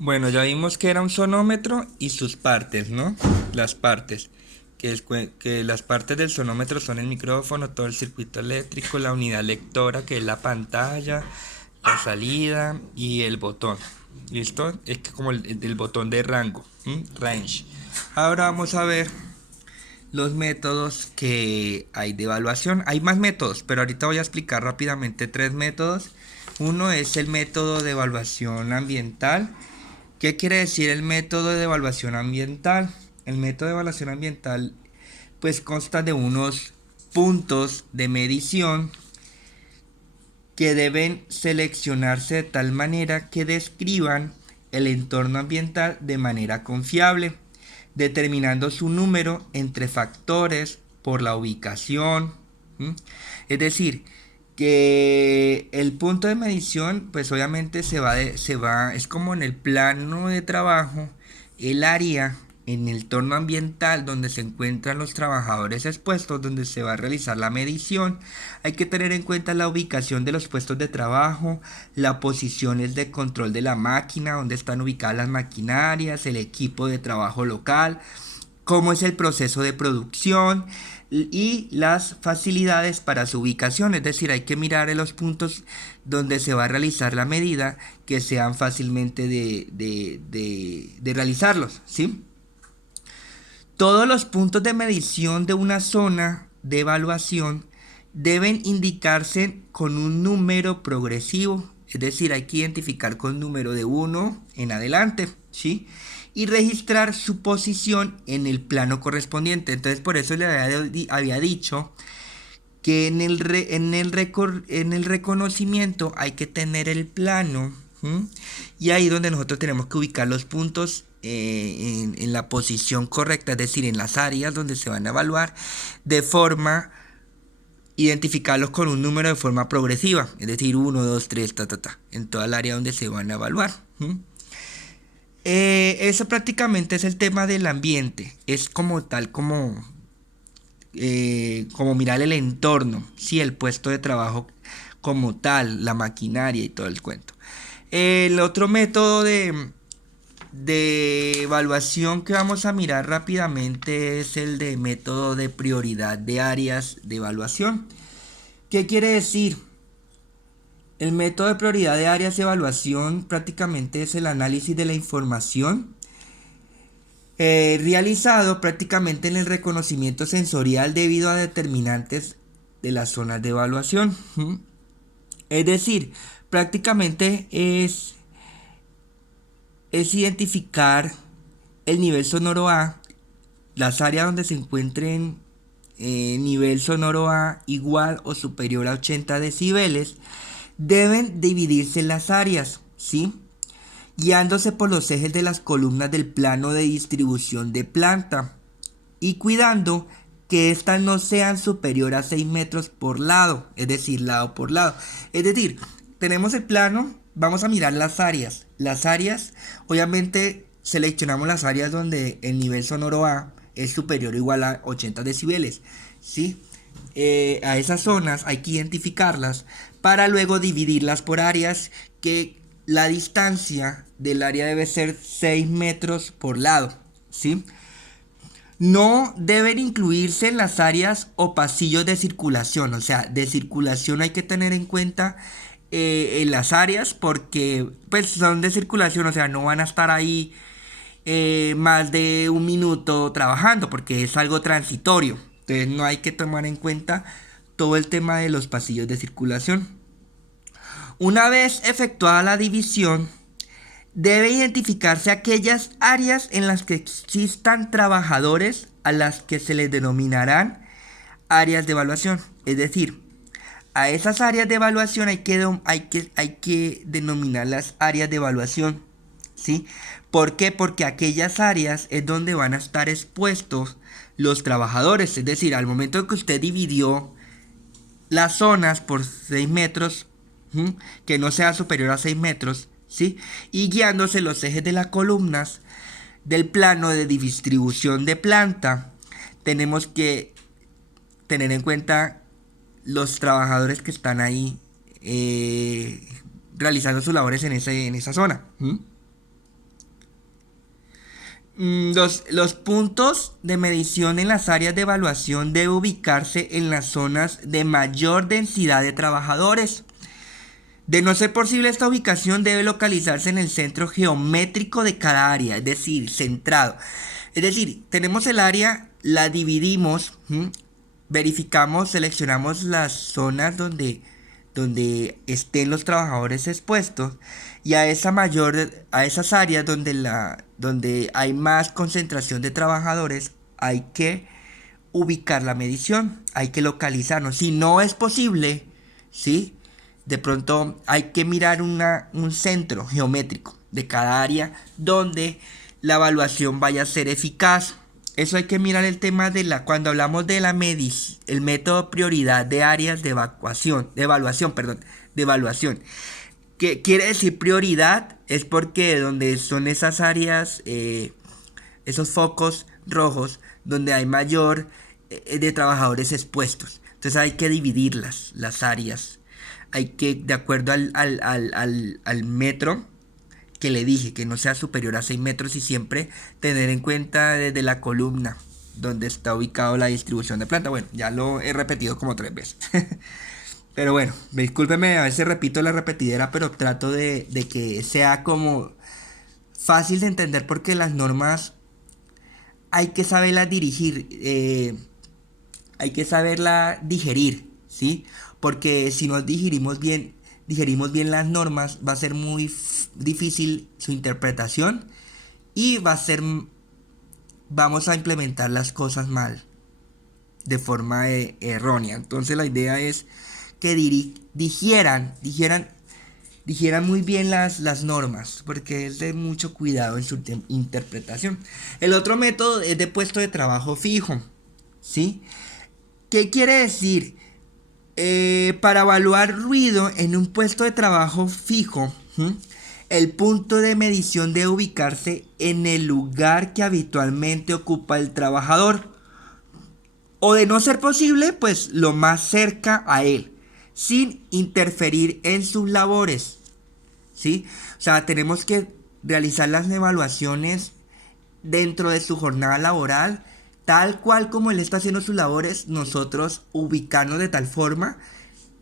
Bueno, ya vimos que era un sonómetro y sus partes, ¿no? Las partes. Que las partes del sonómetro son el micrófono, todo el circuito eléctrico, la unidad lectora, que es la pantalla, la salida y el botón. ¿Listo? Es que como el botón de rango, ¿m? Range. Ahora vamos a ver los métodos que hay de evaluación. Hay más métodos, pero ahorita voy a explicar rápidamente tres métodos. Uno es el método de evaluación ambiental. ¿Qué quiere decir el método de evaluación ambiental? El método de evaluación ambiental pues consta de unos puntos de medición que deben seleccionarse de tal manera que describan el entorno ambiental de manera confiable, determinando su número entre factores por la ubicación. ¿Mm? Es decir, que el punto de medición pues obviamente es como en el plano de trabajo, el área en el entorno ambiental donde se encuentran los trabajadores expuestos, donde se va a realizar la medición. Hay que tener en cuenta la ubicación de los puestos de trabajo, las posiciones de control de la máquina, donde están ubicadas las maquinarias, el equipo de trabajo local, cómo es el proceso de producción y las facilidades para su ubicación. Es decir, hay que mirar en los puntos donde se va a realizar la medida que sean fácilmente de realizarlos, ¿sí? Todos los puntos de medición de una zona de evaluación deben indicarse con un número progresivo, es decir, hay que identificar con número de uno en adelante, ¿sí? Y registrar su posición en el plano correspondiente. Entonces, por eso le había dicho que en el reconocimiento hay que tener el plano. ¿Mm? Y ahí donde nosotros tenemos que ubicar los puntos en la posición correcta, es decir, en las áreas donde se van a evaluar, de forma identificarlos con un número de forma progresiva, es decir, uno 2 3 en toda el área donde se van a evaluar. ¿Mm? Eso prácticamente es el tema del ambiente, es como tal como mirar el entorno, sí, el puesto de trabajo como tal, la maquinaria y todo el cuento. El otro método de evaluación que vamos a mirar rápidamente es el de método de prioridad de áreas de evaluación. ¿Qué quiere decir? El método de prioridad de áreas de evaluación prácticamente es el análisis de la información realizado prácticamente en el reconocimiento sensorial debido a determinantes de las zonas de evaluación. ¿Mm? Es decir, prácticamente es identificar el nivel sonoro A, las áreas donde se encuentren nivel sonoro A igual o superior a 80 decibeles, deben dividirse en las áreas, ¿sí? Guiándose por los ejes de las columnas del plano de distribución de planta y cuidando que éstas no sean superior a 6 metros por lado, es decir, lado por lado. Es decir, tenemos el plano, vamos a mirar las áreas. Las áreas, obviamente seleccionamos las áreas donde el nivel sonoro A es superior o igual a 80 decibeles, ¿sí? A esas zonas hay que identificarlas para luego dividirlas por áreas que la distancia del área debe ser 6 metros por lado, ¿sí? No deben incluirse en las áreas o pasillos de circulación. O sea, de circulación hay que tener en cuenta en las áreas porque pues son de circulación. O sea, no van a estar ahí más de un minuto trabajando porque es algo transitorio. Entonces no hay que tomar en cuenta todo el tema de los pasillos de circulación. Una vez efectuada la división, debe identificarse aquellas áreas en las que existan trabajadores a las que se les denominarán áreas de evaluación. Es decir, a esas áreas de evaluación hay que denominar las áreas de evaluación. ¿Sí? ¿Por qué? Porque aquellas áreas es donde van a estar expuestos los trabajadores. Es decir, al momento que usted dividió las zonas por 6 metros, ¿sí? Que no sea superior a 6 metros, ¿sí? Y guiándose los ejes de las columnas del plano de distribución de planta, tenemos que tener en cuenta los trabajadores que están ahí realizando sus labores en esa zona. ¿Mm? Los puntos de medición en las áreas de evaluación deben ubicarse en las zonas de mayor densidad de trabajadores. De no ser posible, esta ubicación debe localizarse en el centro geométrico de cada área, es decir, centrado. Es decir, tenemos el área, la dividimos, verificamos, seleccionamos las zonas donde estén los trabajadores expuestos y a esas áreas donde hay más concentración de trabajadores hay que ubicar la medición, hay que localizarnos. Si no es posible, ¿sí? De pronto hay que mirar un centro geométrico de cada área donde la evaluación vaya a ser eficaz. Eso hay que mirar el tema cuando hablamos de el método prioridad de áreas de evaluación. ¿Qué quiere decir prioridad? Es porque donde son esas áreas, esos focos rojos, donde hay mayor de trabajadores expuestos. Entonces hay que dividir las áreas. Hay que, de acuerdo al metro que le dije, que no sea superior a 6 metros y siempre tener en cuenta desde la columna donde está ubicado la distribución de planta. Bueno, ya lo he repetido como 3 veces. Pero bueno, discúlpeme, a veces repito la repetidera, pero trato de que sea como fácil de entender porque las normas hay que saberlas dirigir, hay que saberla digerir, ¿sí? Porque si no digerimos bien las normas, va a ser muy difícil su interpretación y vamos a implementar las cosas mal, de forma errónea. Entonces la idea es que digieran muy bien las normas, porque es de mucho cuidado en su interpretación. El otro método es de puesto de trabajo fijo, ¿sí? ¿Qué quiere decir? Para evaluar ruido en un puesto de trabajo fijo, el punto de medición debe ubicarse en el lugar que habitualmente ocupa el trabajador, o de no ser posible, pues lo más cerca a él, sin interferir en sus labores, ¿sí? O sea, tenemos que realizar las evaluaciones dentro de su jornada laboral, tal cual como él está haciendo sus labores, nosotros ubicarnos de tal forma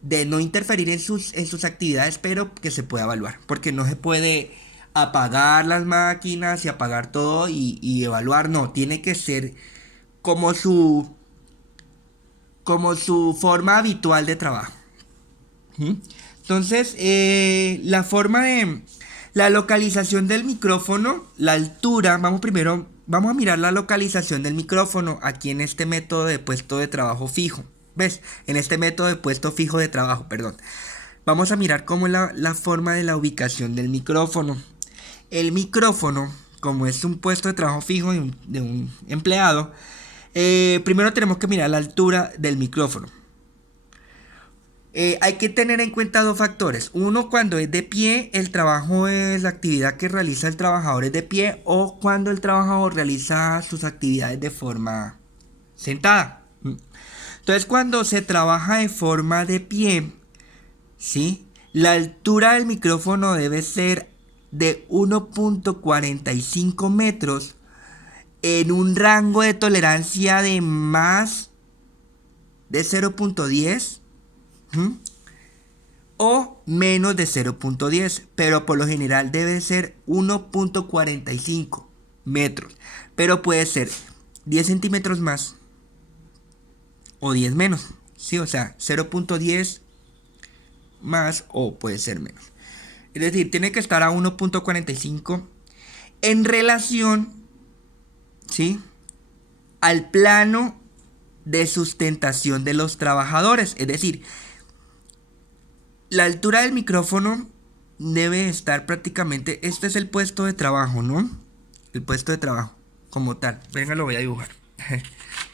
de no interferir en sus actividades, pero que se pueda evaluar, porque no se puede apagar las máquinas y apagar todo y evaluar, no, tiene que ser como su forma habitual de trabajo. Entonces, la localización del micrófono, la altura, vamos a mirar la localización del micrófono aquí en este método de puesto de trabajo fijo. ¿Ves? En este método de puesto fijo de trabajo, perdón. Vamos a mirar cómo es la forma de la ubicación del micrófono. El micrófono, como es un puesto de trabajo fijo de un empleado, primero tenemos que mirar la altura del micrófono. Hay que tener en cuenta dos factores. Uno, cuando es de pie, el trabajo es la actividad que realiza el trabajador es de pie, o cuando el trabajador realiza sus actividades de forma sentada. Entonces, cuando se trabaja de forma de pie, ¿sí? La altura del micrófono debe ser de 1.45 metros en un rango de tolerancia de más de 0.10 o menos de 0.10, pero por lo general debe ser 1.45 metros, pero puede ser 10 centímetros más o 10 menos, ¿sí? O sea, 0.10 más o puede ser menos. Es decir, tiene que estar a 1.45 en relación, ¿sí?, al plano de sustentación de los trabajadores. Es decir, la altura del micrófono debe estar prácticamente, este es el puesto de trabajo, ¿no? El puesto de trabajo como tal. Venga, lo voy a dibujar.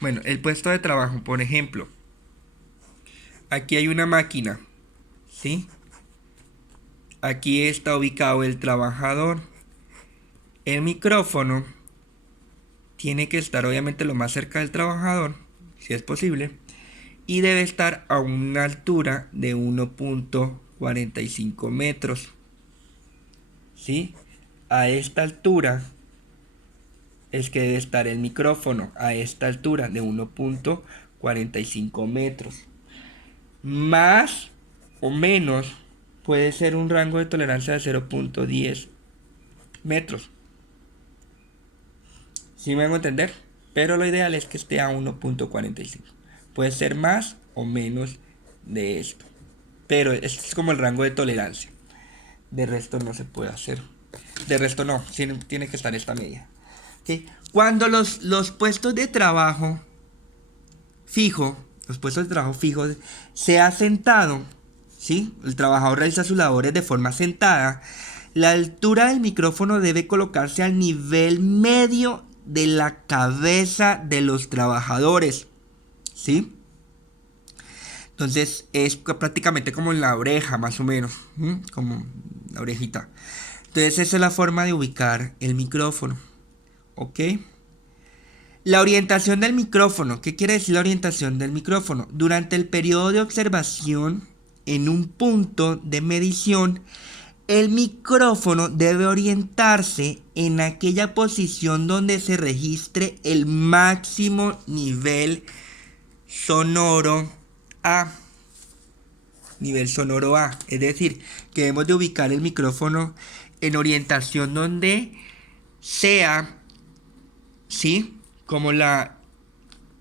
Bueno, el puesto de trabajo, por ejemplo, aquí hay una máquina, ¿sí? Aquí está ubicado el trabajador. El micrófono tiene que estar obviamente lo más cerca del trabajador, si es posible, y debe estar a una altura de 1.45 metros, ¿sí? A esta altura es que debe estar el micrófono a esta altura de 1.45 metros. Más o menos puede ser un rango de tolerancia de 0.10 metros. ¿Sí me hago entender? Pero lo ideal es que esté a 1.45. Puede ser más o menos de esto. Pero este es como el rango de tolerancia. De resto no se puede hacer. De resto no, tiene que estar esta medida. ¿Okay? Cuando los puestos de trabajo fijo, se ha sentado, ¿sí? El trabajador realiza sus labores de forma sentada. La altura del micrófono debe colocarse al nivel medio de la cabeza de los trabajadores, ¿sí? Entonces es prácticamente como en la oreja, más o menos, como la orejita. Entonces esa es la forma de ubicar el micrófono, ¿ok? La orientación del micrófono. ¿Qué quiere decir la orientación del micrófono? Durante el periodo de observación en un punto de medición, el micrófono debe orientarse en aquella posición donde se registre el máximo nivel sonoro A. Nivel sonoro A. Es decir, que debemos de ubicar el micrófono en orientación donde sea, ¿sí? Como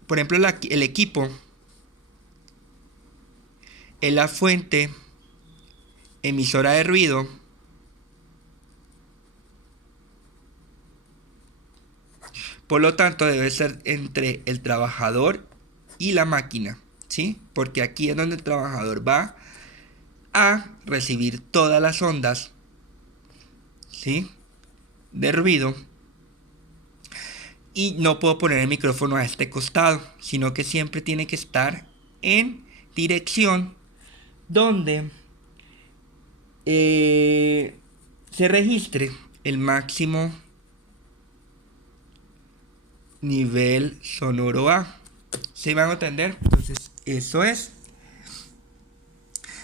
por ejemplo, el equipo es la fuente emisora de ruido. Por lo tanto, debe ser entre el trabajador y la máquina, ¿sí? Porque aquí es donde el trabajador va a recibir todas las ondas, ¿sí? De ruido. Y no puedo poner el micrófono a este costado, sino que siempre tiene que estar en dirección donde se registre el máximo nivel sonoro A. ¿Se van a entender? Entonces, eso es.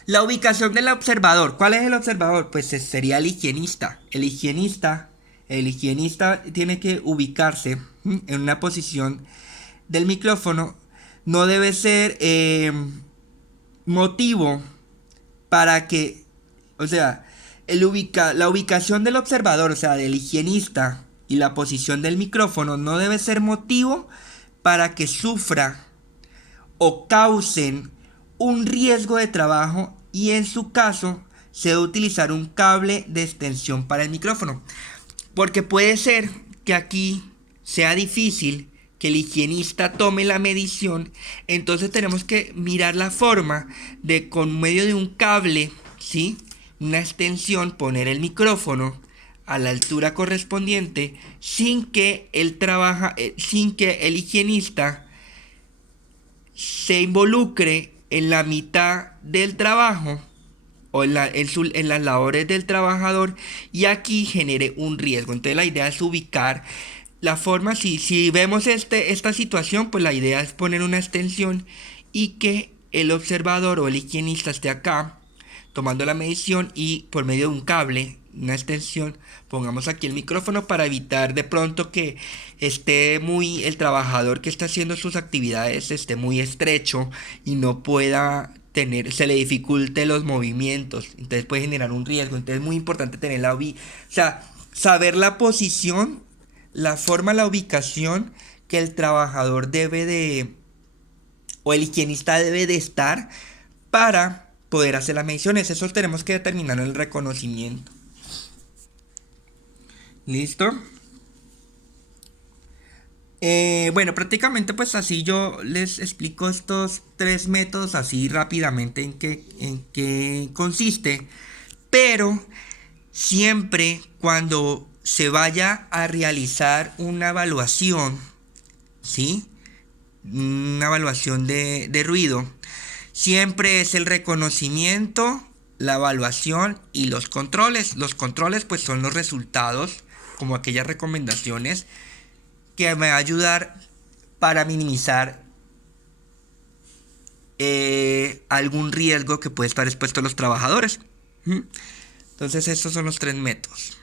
La ubicación del observador. ¿Cuál es el observador? Pues sería el higienista. El higienista tiene que ubicarse en una posición del micrófono. No debe ser motivo para que, o sea, la ubicación del observador, o sea, del higienista y la posición del micrófono no debe ser motivo para que sufra o causen un riesgo de trabajo, y en su caso se debe utilizar un cable de extensión para el micrófono, porque puede ser que aquí sea difícil que el higienista tome la medición. Entonces tenemos que mirar la forma de, con medio de un cable, ¿sí?, una extensión, poner el micrófono a la altura correspondiente sin que el higienista se involucre en la mitad del trabajo o en las labores del trabajador, y aquí genere un riesgo. Entonces la idea es ubicar la forma. Si vemos esta situación, pues la idea es poner una extensión y que el observador o el higienista esté acá tomando la medición, y por medio de un cable, una extensión, pongamos aquí el micrófono para evitar de pronto que el trabajador que está haciendo sus actividades esté muy estrecho y no pueda se le dificulte los movimientos. Entonces puede generar un riesgo. Entonces es muy importante tener saber la posición, la forma, la ubicación que el trabajador o el higienista debe de estar para poder hacer las mediciones. Eso tenemos que determinar en el reconocimiento. ¿Listo? Bueno, prácticamente pues así yo les explico estos tres métodos así rápidamente en qué consiste. Pero siempre cuando se vaya a realizar una evaluación, ¿sí?, una evaluación de ruido, siempre es el reconocimiento, la evaluación y los controles. Los controles pues son los resultados, como aquellas recomendaciones que me va a ayudar para minimizar algún riesgo que puede estar expuesto a los trabajadores. Entonces estos son los tres métodos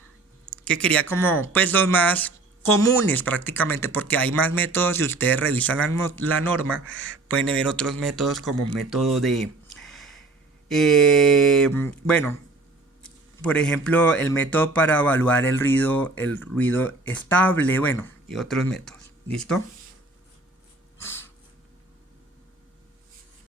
que quería como pues los más comunes prácticamente, porque hay más métodos. Si ustedes revisan la norma, pueden ver otros métodos como método de, eh, bueno, por ejemplo, el método para evaluar el ruido estable, bueno, y otros métodos. ¿Listo?